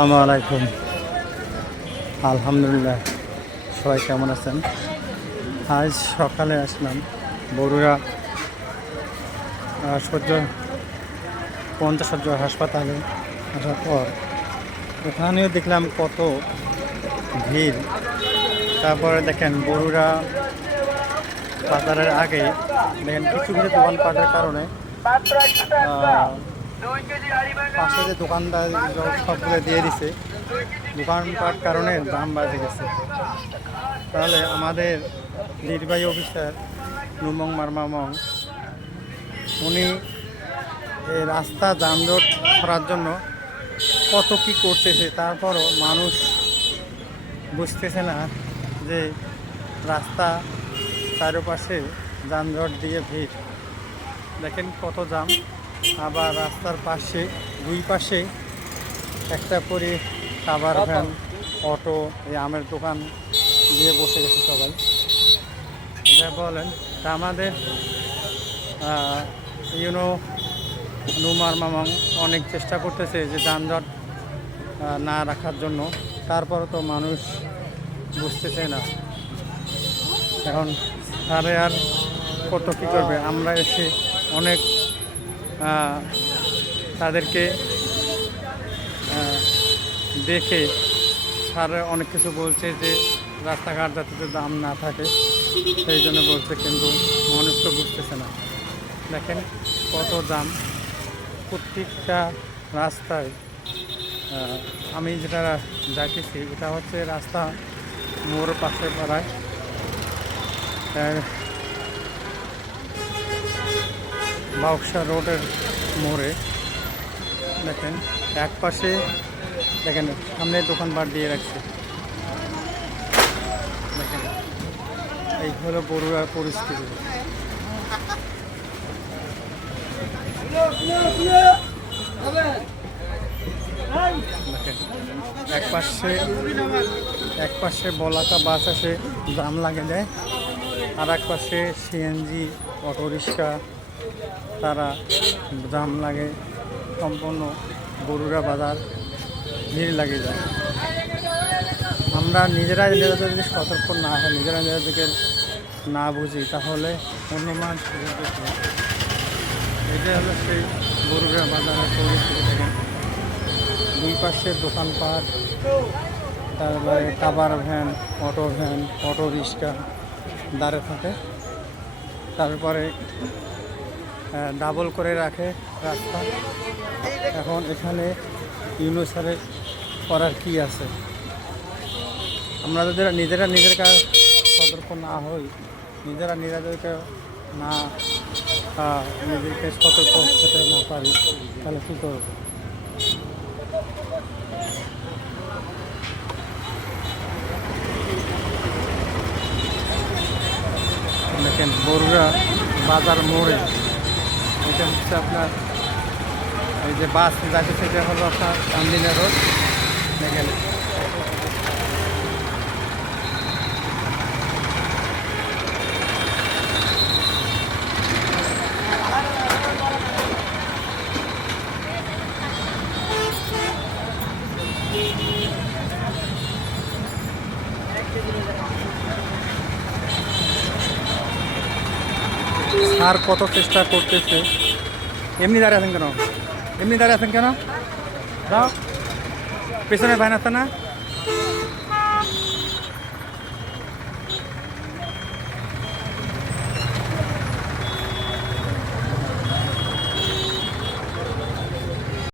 আসসালামু আলাইকুম। আলহামদুলিল্লাহ, সবাই কেমন আছেন? আজ সকালে আসলাম বরুড়া সূর্য 50 হাসপাতালে। আসার পর ওখানেও দেখলাম কত ভিড়। তারপরে দেখেন বরুড়া বাজারের আগে দেখেন কিছু কিছু দোকানপাটের কারণে পাশে যে দোকানদার সবগুলো দিয়ে দিছে, দোকানপাট কারণে দাম বাড়ে গেছে। তাহলে আমাদের নির্বাহী অফিসার নুমং মারমামং উনি এই রাস্তা যানজট করার জন্য কত কি করতেছে, তারপরও মানুষ বুঝতেছে না যে রাস্তা চারপাশে যানজট দিয়ে ভিড়। দেখেন কত জাম। আবার রাস্তার পাশে দুই পাশে একটা করে খাবার ভ্যান, অটো, এই আমের দোকান দিয়ে বসে গেছে সবাই। যা বলেন তা আমাদের নুমার মামাং অনেক চেষ্টা করতেছে যে যানজট না রাখার জন্য, তারপরও তো মানুষ বুঝতেছে না। এখন তারে আর কত কী করবে। আমরা এসে অনেক তাদেরকে দেখে স্যার অনেক কিছু বলছে যে রাস্তাঘাট যাতে দাম না থাকে সেই জন্য বলছে, কিন্তু মানুষ তো বুঝতেছে না। দেখেন কত দাম প্রত্যেকটা রাস্তায়। আমি যেটা যাইতেছি এটা হচ্ছে রাস্তা মোড় পাশে পাড়ায় বাউকসা রোডের মোড়ে। দেখেন এক পাশে দেখেন সামনে দোকানপাট দিয়ে রাখছে। দেখেন এই হলো বরুড়ার পরিস্থিতি। দেখেন এক পাশে বলাকা বাস আসে, জাম লাগে দেয়। আর এক পাশে সিএনজি অটোরিক্সা, তারা জাম লাগে। সম্পূর্ণ বরুড়া বাজার ভিড় লাগে যায়। আমরা নিজেরা যদি সতর্ক না হয়, নিজেরা নিজেদেরকে না বুঝি, তাহলে অন্য মানুষ বুঝবে। এটাই হলো সেই বরুড়া বাজারের পরিস্থিতি। দেখেন দুই পাশে দোকানপাট, তারপরে কাবার ভ্যান, অটো রিক্সা দাঁড়ে থাকে। তারপরে ডাবল করে রাখে রাস্তা। এখন এখানে ইউনুসারে করার কি আছে? আমরা যদি নিজেদের কাজ সতর্ক না হই, নিজেদেরকে না নিজেকে সতর্ক হতে না পারি, তাহলে কী করব? দেখেন বরুড়া বাজার মোড়ে এটা হচ্ছে আপনার এই যে বাস যাচ্ছে, সেটা হলো আপনার চান্দিনা রোড। দেখেন আর কত চেষ্টা করতেছে। এমনি দাঁড়িয়ে আছেন কেন? দাও, পেছনে ভ্যান আছে না?